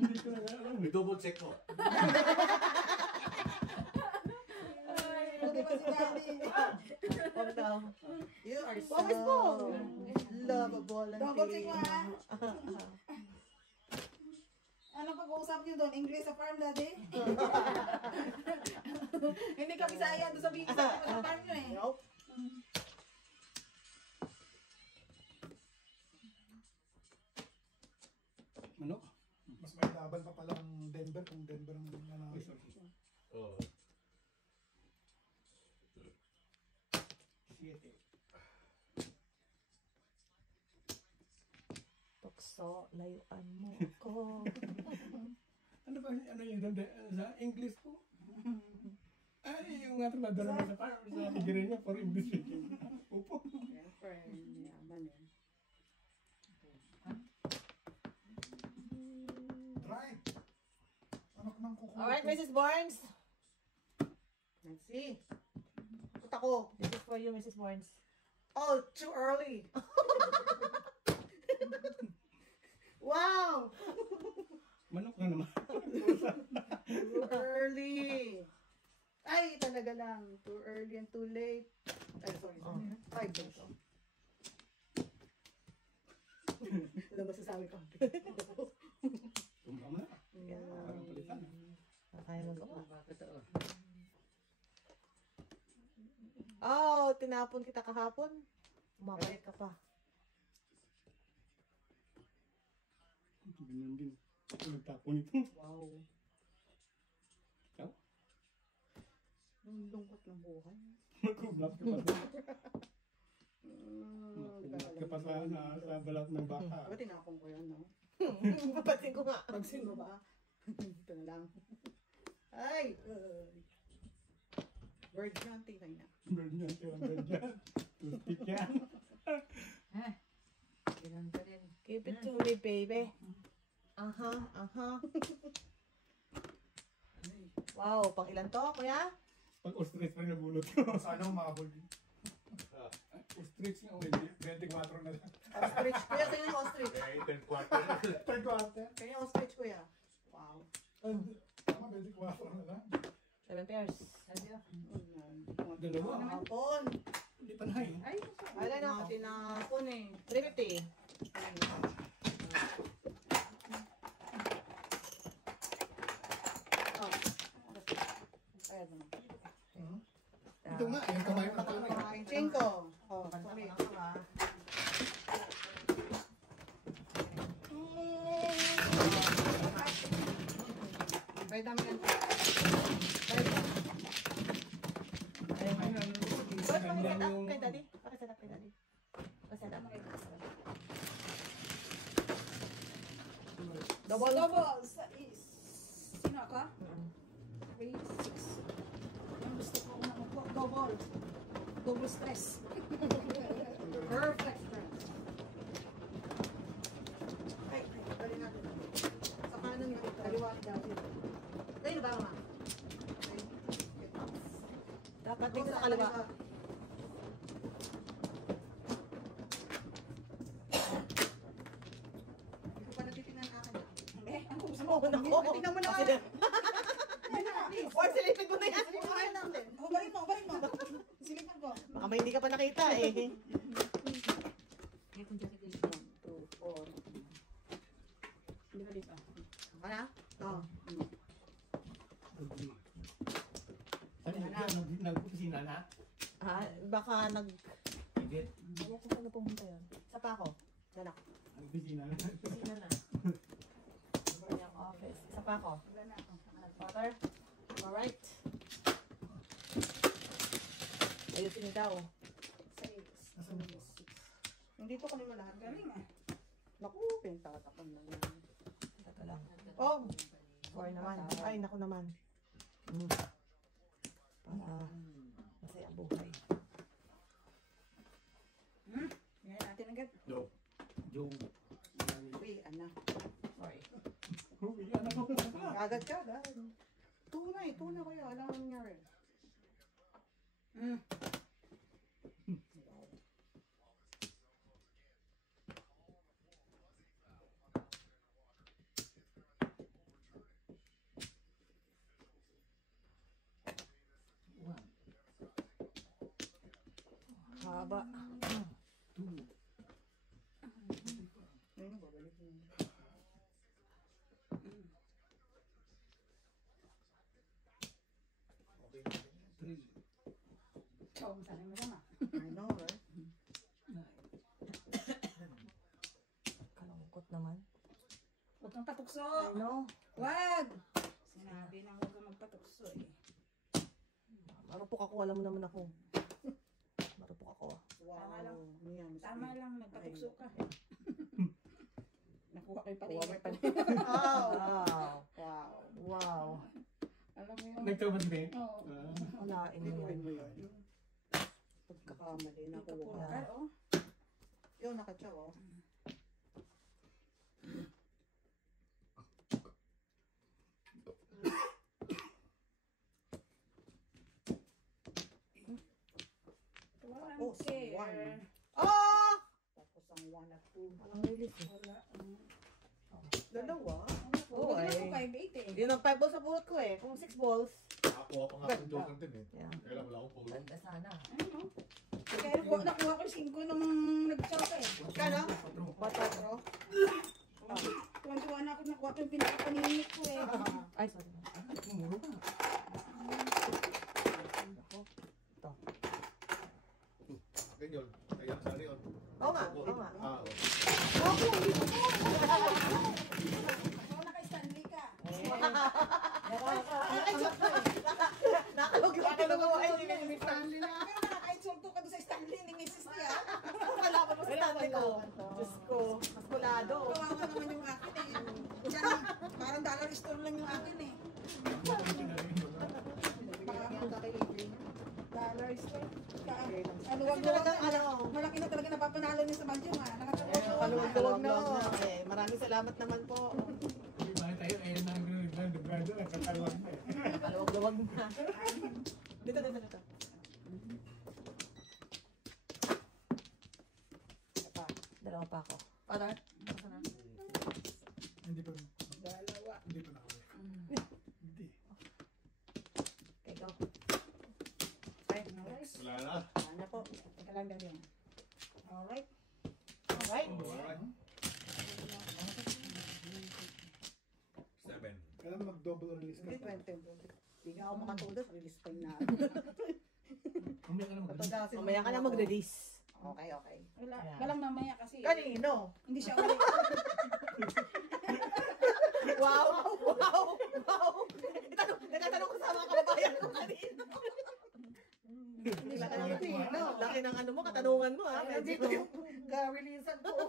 Hindi ko na alam. Double check ko. Di ba si Daddy? Huwag daw. You are so Always po. lovable and Double check mo ha? feeling. Ano pag-uusap niyo doon? English sa farm, Daddy? Hindi kami saya doon sa bigis sa farm niyo eh. Nope. Ano? Mas may laban pa pala ang Denver kung Denver ang nanalo. Oo. 7. Tukso, layuan mo ko. Ano ba, ano yun, sa English po? Ay, yung nga trabado naman sa parang sa tigre niya for English speaking. Upo. Siyempre, yaman eh. Try. Ano ka nang kukuha? Alright, Mrs. Barnes. Let's see. Punta ko. This is for you, Mrs. Barnes. Oh, too early. Wow! Manok na naman. Too early. Ay, talaga lang. Too early and too late. Ay, sorry. 5 days. Ano ba sasabi ko? Tumama na. Parang palitan. Nakaya mo ba? Oh, tinapon kita kahapon. Umabalik ka pa. Ganyan din. Nagtapon ito. Wow. Ikaw? Ang lungkot ng buhay. Magkublap ka pa. Magkublap ka pa sa balat ng baka. Diba tinapon ko yan, no? Papatin ko nga. Pagsin mo ba? Ito na lang. Ay! Bird yan, tingnan na. Bird yan, bird yan. Toothpick yan. Keep it to me, baby. Aha, aha. Wow, pang ilan to, kuya? Pag ostrich pa rin nabulot ko. Sana umabol din. Ostrich nga, hindi. 24 na lang. Ostrich. Kuya, kanya yung ostrich. Kaya 10 quarter. Third quarter. Kanya yung ostrich, kuya. Wow. Tama, 24 na lang. 7 pairs. Dalawa. Hapon. Hindi pa na eh. Wala na ako. Tinapon eh. 350. Ayan naman. Ito nga, yung kamay pa tayo. Cinco. Oh, sorry. Pwede namin yan. Ba't mag-set up kay daddy? Paki-set up kay daddy. Pa-set up. Double. Double. Sino ka? 3, 6. Ang gusto ko unang upo. Double. Double stress. Perfect stress. Ay, bali natin. Sa kanan nga ito. Kaliwa ni David. Ayun ba, ma? Dapat dito sa kaliwa. Hindi ko pa natitingnan akin. Ang gusto mo. Oh, nako. Tingnan mo na. Kasi or silipin mo na yan. Kumain natin. Balik mo, balik mo. Silipan ko. Baka may hindi ka pa nakita eh. 1, 2, 4. Hindi ka dito. Ano? Oo. Ano yun? Nag-opisina na? Baka nag... Higit. Ewan ko saan na pumunta yun. Sa pa ako. Dala. Ang busy na. Sino na? Yung office. Sa pa ako. Wala na ako. Water. Alright. Ayusin niyo daw. Nandito ko naman lahat. Galing ah. Naku, pinagtatapan na yan. Ito lang. Oh! 4 naman. Ay, naku naman. Para masaya ang buhay. Ngayon natin agad. Yung. Uy, anak. Sorry. Ano po? Agad ka, agad. Tuna ko yun. Alam mo nangyari. Haba. Ayun, babalik mo. Oh, sana mo sama. I know, right? Kalungkot naman. Huwag kang patukso. I know. Wag! Sinabi na huwag kang magpatukso eh. Marupok ako. Alam mo naman ako. Marupok ako. Wow. Tama lang. Yan, Tama lang, nagpatukso ka. Nakuha ko yung Kuha mo paningin. yung Wow. Wow. Wow. Wow. Alam mo yung... Nagtawad din. Oo. Walain mo Inuwin yan. mo yun. Pagkakamali na Dito po. kuha. Ay, oh. Yung nakatsaw, oh. Tapos, Care. one. Oh! Tapos ang 1 at 2. Walang release eh. Wala. Dalawa. Oo, Wala eh. ko 5-8 eh. Yun ang 5 balls sa buhat ko eh. Kung 6 balls. Ako pa nga ng joker din eh. Yeah. Kaya lang wala akong pulo. Ganda sana. Ano? Kaya nakuha ko yung 5 nung nag-choke eh. Kano? 4. Tuwan-tuwa na ako nakuha ko yung pinakapaninit ko eh. Ay, sorry. Muro ka. Akin yun. Kaya sana yun. Oo nga, oo nga. Ah, oo. Ikaw naka-Stanley ka. Nakalog yung kinukuha ni Mrs. Stanley na. Pero nakaka-insulto ka doon sa Stanley ni Mrs. Tia. Kalaban mo sa tatay ko. Diyos ko, maskulado. Kawawa naman yung akin eh. Diyan, parang dollar store lang yung akin eh. Dollar store. Ano, wag mo malaki na talaga napapanalo niya sa Banjong ha. Kaluwag na. Maraming salamat naman po. Di ba tayo ayun na ang grado at katalwag na eh. Kaluwag na. Dito. Dalawa pa ako. Father? Hindi pa. Dalawa. Hindi pa nakawin. Hindi. Okay, go. Wala na. Ano po? Teka lang dali. Alright. Alright. Alright. 7. Kailangan mag-double release Hindi, ka. 20. Hindi nga ako makatulog. Release pa na. Mamaya ka na mag-release. Mamaya ka na mag-release. Okay. Walang mamaya kasi. Kanino? Hindi siya ulit. Wow! Nagtatanong ko sa mga kababayan ko kanino. Laki ng ano mo, katanungan mo ha. Dito yung ka-releasean ko.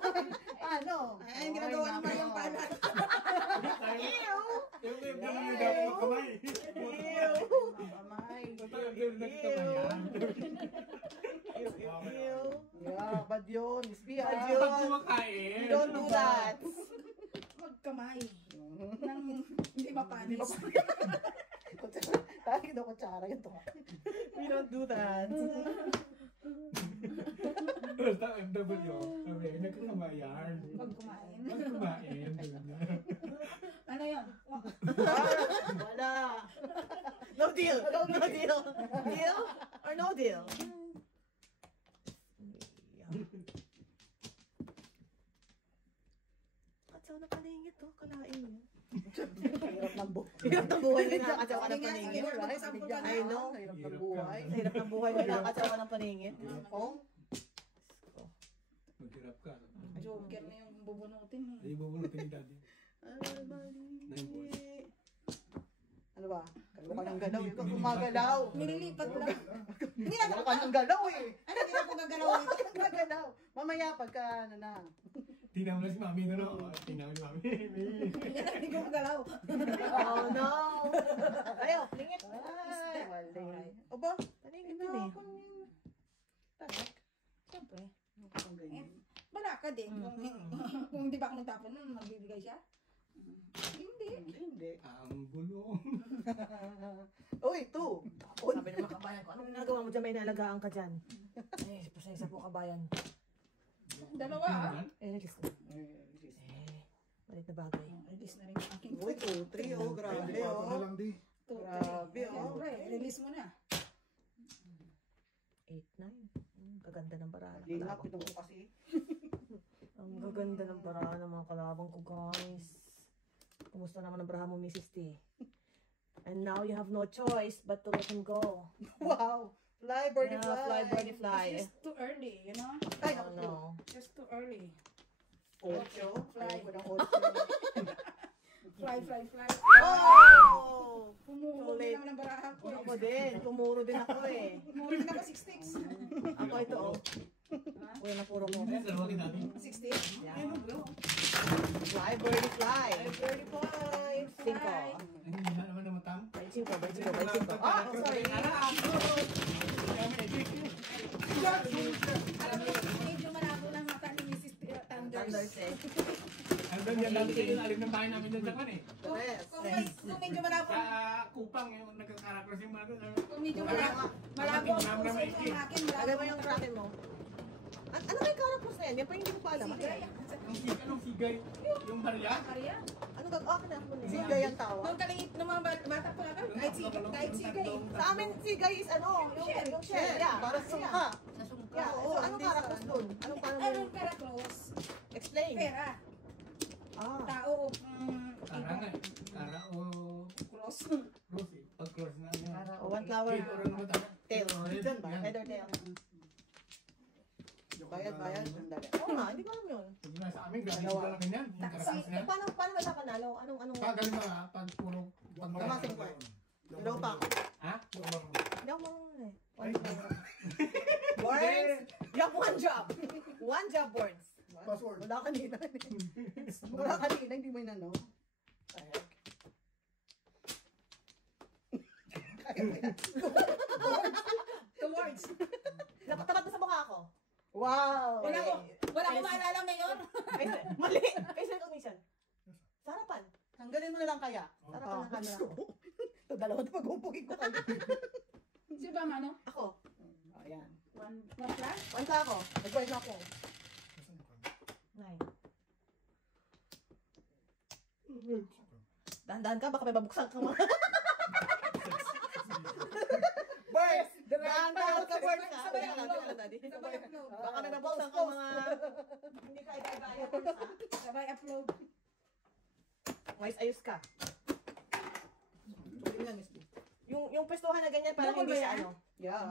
Ano? Ay, ang ginagawa ng Mayang Panan. Yung may mga dapat kamay. Kamay. Yeah, bad yun. Ispi, Bad ah. yun. Pag kumakain. You don't do that. Magkamay. Nang hindi mapanis. Tayo daw kutsara yun to. We don't do that. Basta MW. Sabi, nagkakamayan. Huwag kumain. Pag kumain. Ano yun? Wala. No deal. No deal. Deal or no deal? At saan nakalingit to? Kalain mo. Hirap ng buhay. Hirap ng buhay na nakakatsawa ng Sige, paningit. sige. Right? I know. Hirap ng buhay. Sa hirap ng buhay na nakakatsawa ng paningit. Oh, Maghirap ka. Joker na yung bubunutin eh. Ay, bubunutin ni daddy. mali. Ano ba? Galaw ka ng galaw. Ikaw gumagalaw. Nililipat lang. Hindi na Galaw ka ng galaw eh. Ano, hindi na ako gagalaw eh. Gagalaw. Mamaya pagka ano na. Tingnan mo na si mami na no. Tingnan mo si mami. Hindi ko magalaw. Oh no! Ayo, lingit. Ay, mali. Aba, Paningit yun eh. tanak. Siyempre. Ang ganyan. Wala ka din. Kung hindi ba ako nagtapon nun, magbibigay siya? Hindi. Hindi. Ang gulong. Oh, ito. Sabi ng mga kabayan ko, anong ginagawa mo dyan? May inalagaan ka dyan. Ay, pasensya po kabayan. Dalawa ah. Release ko. Malit na bagay. Release na rin yung aking Uy, 2, 3, oh, grabe, Ano oh. lang di. Grabe, oh. Siyempre, release mo na. 8, 9. Kaganda ng barahan. Hindi na, pinong ko kasi. Ang gaganda ng barahan ng mga kalabang ko, guys. Kumusta naman ang barahan mo, Mrs. T? And now you have no choice but to let him go. Wow. Fly, birdie, Yeah, fly. fly, birdie, fly. It's just too early, you know? Ay, Oh no. Just too early. Ocho. Fly. Ayaw ko ng ocho. Fly, fly, fly. Oh! Pumuho Too din late. naman ang barahan ko. Ako din. Tumuro din ako eh. Pumuho din ako 6 sticks. Ako ito oh. Uy, napuro ko. Ay, dalawa kay daddy. 6 sticks? Yeah. Ano bro? Fly, birdie, fly. Birdie fly. Cinco. Ay, hindi na naman namatang. By cinco, by cinco, by cinco. Ah, oh, sorry. Alam mo, medyo malabo lang mata ni Mrs. Thunders. Thunders eh. Hanggang yan dati kayo alim ng bahay namin dyan sa kan eh. Kung medyo malabo, Sa kupang yung nagkakarakros yung mga doon. kung medyo malabo ang puso ko ang akin, Lagay mo malabo yung kraken mo. Ano ba yung karapos na yan? Yan pa yung hindi ko pa alam. Ano Sigay. yan? Anong sigay? Yung barya? Maria. Ano ba? Akin na ako Si niya. Gay ang tawa. Nung kaliit ng mga bata pa lang, kahit sigay. Sa amin, si guy is ano? Yung shell. Yeah. Para sungka. Sa sungka. Yeah. Oo, So, anong hindi karapos sa- dun? Anong paano mo? Anong pera close? Explain. Pera. Ah. Tao. Kara nga eh. Kara o Cross. cross eh. Pag cross na yan. Oh, one flower. Kid or ano ba tayo? Tail. Dyan ba? Head or tail? Bayad, bayad. Sandali. Oo nga, hindi ko alam yun. Pag nasa amin, grabe yung lalaki niyan. Yung karakros niya. Paano ba siya panalo? Anong? Pag ganun ba, pag puro Mamasing ko. Ilaw pa ako. Ha? Hindi ako marunong eh. Ay, Words? You have one job. One job words. Password. Wala kanina. Wala kanina, hindi mo inano. Two words. Tapat na sa mukha ko. Wow! Wala ko maalala ngayon. Mali. Facial recognition. Sa harapan. Tanggalin mo na lang kaya. Sa harapan ng camera ko. Ito, dalawa na pag-upugin ko kayo. Si ba mano? Ako. Ayan. One plus? One pa ako. Nag-work na ako. Nine. Dahan-dahan ka, baka may babuksan ka mga. Birds! Dahan-dahan ka, birds ka. Sabay Teka lang, upload. teka lang, daddy. Sabay upload. Baka may babuksan ka mga. Hindi ka igagaya, birds ha. Sabay upload. Mais, ayos ka. Yung pwestuhan na ganyan, parang Bakit hindi ba siya yan? ano. Yeah.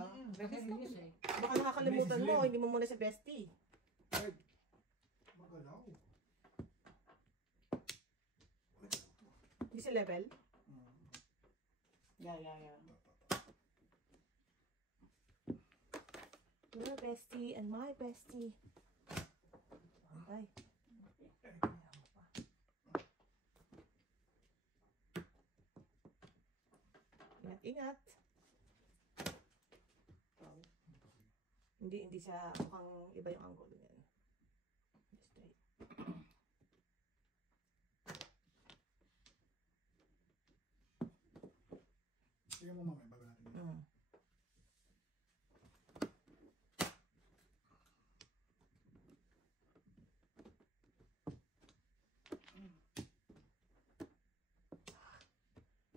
Baka nakakalimutan mo, hindi mo muna si bestie. Magalaw. Hindi si level. Yeah. Your bestie and my bestie. Okay. Ingat. Hindi siya mukhang iba yung angle niyan. Straight. Sige mo mamaya bago natin.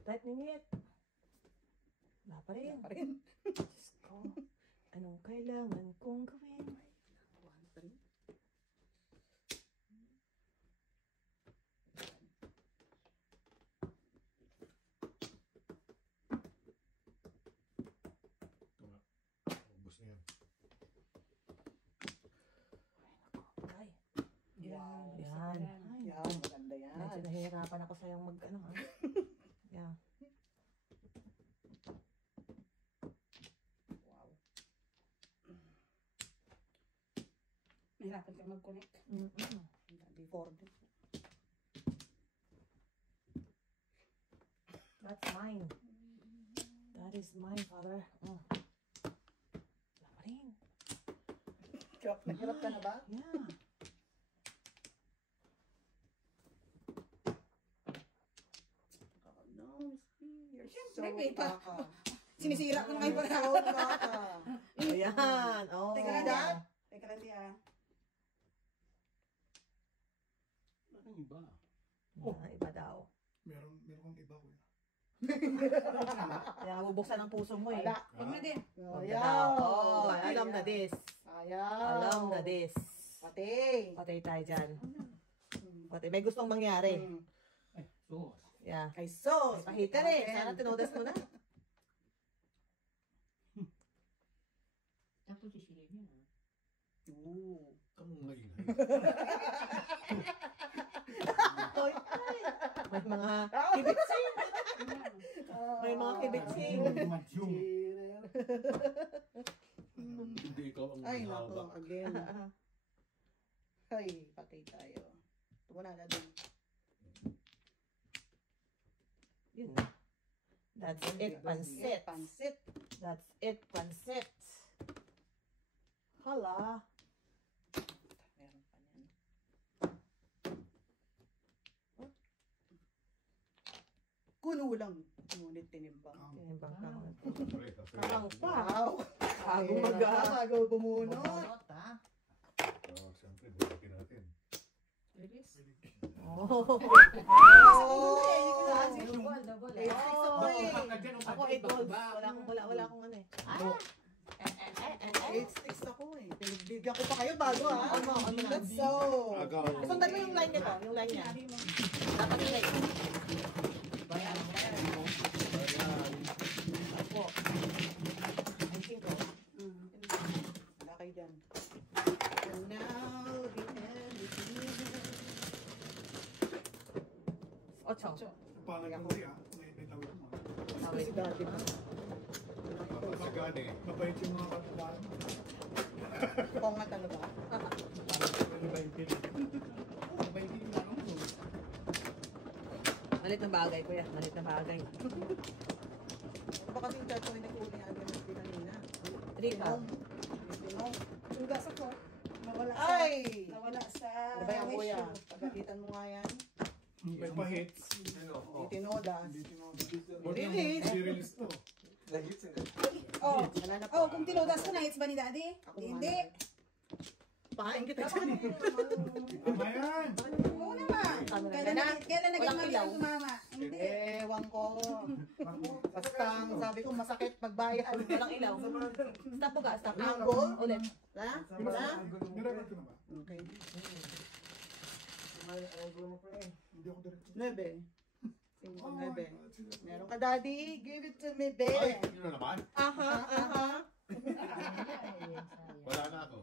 Lightning hit. Wala pa rin. Pa rin. Diyos ko. Anong kailangan kong gawin? nahihirapan ako sa yung mag, ano, ha? Yeah. Wow. Mahirapan ka mag-connect. Before this. That's mine. That is mine, father. Wala pa rin. Hirap ka na ba? Yeah. Oh, no, you're Siyempre, so kita. baka. Sinisira ko nga yung So baka. Ayan. Oh. Teka lang, Dad. Teka lang diya. Anong iba? Iba daw. Meron kang iba ko. Kaya bubuksan ang puso mo, eh. Wala. Huwag na din. Wag na daw. Oh, alam na this. Ayaw. Alam na this. Patay. Patay tayo dyan. Patay. May gustong mangyari. Ay, sauce. Yeah. Ay, sos. Pahita rin. Sana tinodas mo na. Tapos sisilin niya. Ooh. Kamu ngayon. Hoy, may mga kibitsing. May mga kibitsing. Hindi ikaw ang Ay, haba. nako. Again. Ay, patay tayo. Tumuna na din. Yun na. That's it, pansit. Pansit. That's it, pansit. Hala. Meron pa niyan. Kuno lang. Ngunit tinimbang. Tinimbang ka. Pre, Kapang pa. Wow. Bago maga. Bago bumunot. Siyempre, bukakin natin. Oh. Double. Ako 8 volts. Wala akong ano, eh. Eight sticks ako eh. Pinagbigyan ko pa kayo bago ha. Ano na? Let's go. Sundan mo yung line nito. Yung line niya. Dapat yung line. Bayan. Ako. Ay, 5. Wala kayo dyan. And now the end is near. 8. Pangit ko siya. May tawid mo. Si Daddy ba? Papasagani. Mabait yung mga katawan. Pongat ano ba? Mabait yung ano mo. Malit na bagay, kuya. Malit na bagay. Ano ba kasi yung tatawin na kuuli agad ng pinanina? 3 pa. Tugas ako. Nawala sa... Ay! Nawala sa... Ano ba yan kuya? Pagkakitan mo nga yan. May pa-hits. Tinoda. Release. I-release to. Oh, Wala na oh, kung tinodas ko na hits ba ni Daddy? Ako Hindi. Pahain kita dyan. Tama yan. Oo naman. Kailan naging Walang mali ilaw. ang mama? Hindi. Ewan ko. Basta ang sabi ko masakit magbayad. Walang ilaw. Stop mo ka. Stop. Angle? Ulit. Ha? Wala? Nirecord ko na ba? Okay. Hindi ako direct. 9. 9. Meron ka, Daddy. Give it to me, babe. Ay, yun na naman. Aha. Wala na ako.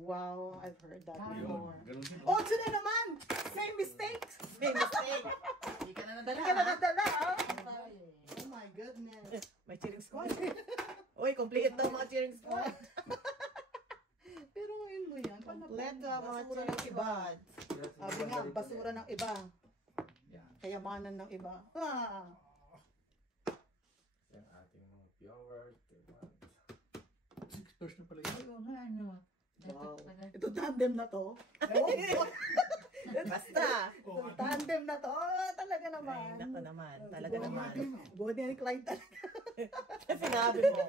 Wow, I've heard that Yun. before. Ganun din. 8 na naman! Same mistakes! May mistake. Hindi ka na nadala. Hindi ka na nadala, ah. Oh my goodness. May cheering squad. Uy, complete daw mga cheering squad. Pero ngayon mo yan. Complete daw mga Basura cheering ng iba. squad. Sabi nga, basura ng iba. Kayamanan ng iba. Ah. Yung ating mga viewers. 6 hours na pala yun. Wow. Ito tandem na to. Basta. Oh, Ito tandem na to. Oh, talaga Ay, naman. nako naman. Talaga naman. Body and Clyde talaga. Sinabi mo.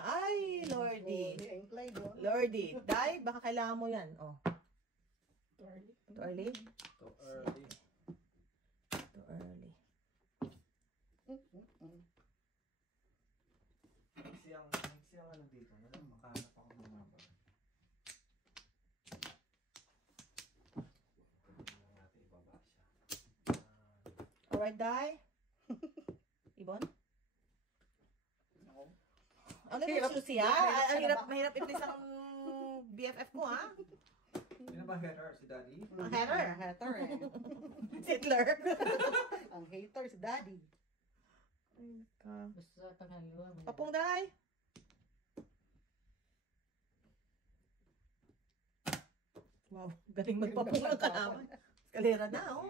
Ay, Lordy. Body and Clyde. Oh. Lordy. Dai, baka kailangan mo yan. Oh. Too early? Too early. Too early. Mix yung ano dito. Makahanap ako ng mapa. Natin ibaba siya. Alright, Dai? Ibon? Ano yung susi, ha? Ang hirap, mahirap i-please ang BFF ko, ha? Sino ba hater? Si Daddy? Ang hater? Hater eh. Hitler. Ang hater si Daddy. Basta pangalawa. Papong day. Wow, galing magpapong ng kalaban. Eskalera na, oh.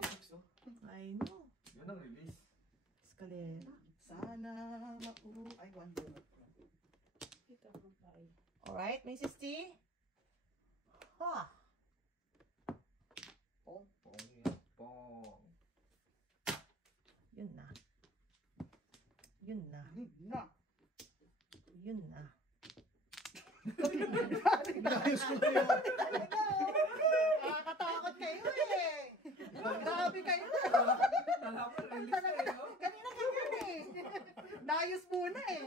I know. Yun ang release. Eskalera. Sana ay wonder. Alright, Mrs. T. Ha. Pong. Yun na. Yun na. Na. Yun na. Nakakatakot kayo eh. Grabe kayo. Kanina ganyan eh. Nayos muna eh.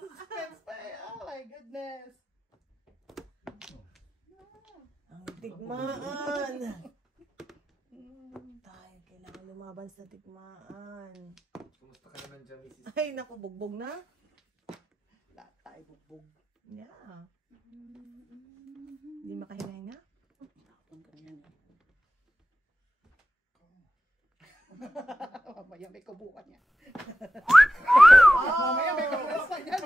Suspense pa eh. Oh my goodness. Ang tigmaan. Tayo, kailangan lumaban sa tigmaan. Kumusta ka naman dyan, Mrs. Ay, naku, bugbog na. Lahat tayo bugbog. Yeah. Hindi makahinga-hinga. Tapon ka yan eh. Mamaya may kabukan niya. Mamaya may kabukan niya.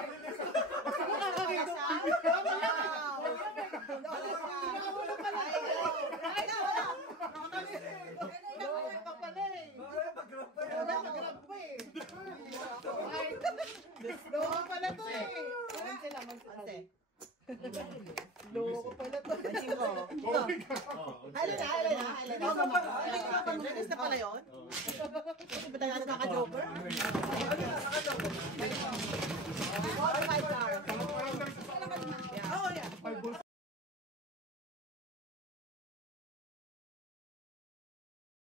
Loko pala to eh. Loko pala to. Pansin ko. Hala na. Release na pala yun? Hindi ba tayo